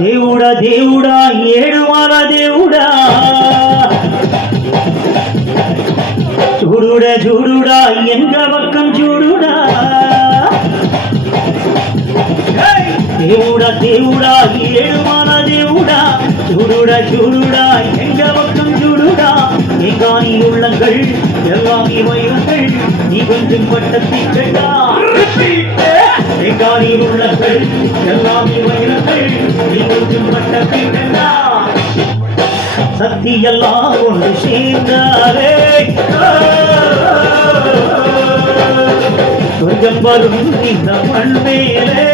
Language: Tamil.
దేవుడా దేవుడా ఏడుమాల దేవుడా చూడుడా చూడుడా ఎంగ పక్కం చూడుడా దేవుడా దేవుడా ఏడుమాల దేవుడా చూடுடா చూடுடா எங்க பக்கம் చూடுடா எங்கானி உள்ளங்கள் எல்லாமே வைரங்கள் நீ கொஞ்சம் பட்டத்தை கேட்டா எங்கானி உள்ளங்கள் எல்லாமே வைரங்கள் நீ கொஞ்சம் பட்டத்தை கேட்டா சக்தி எல்லாம் ஒன்று சேர்ந்தாரே சொர்க்கம் வரும் இந்த மண் மேலே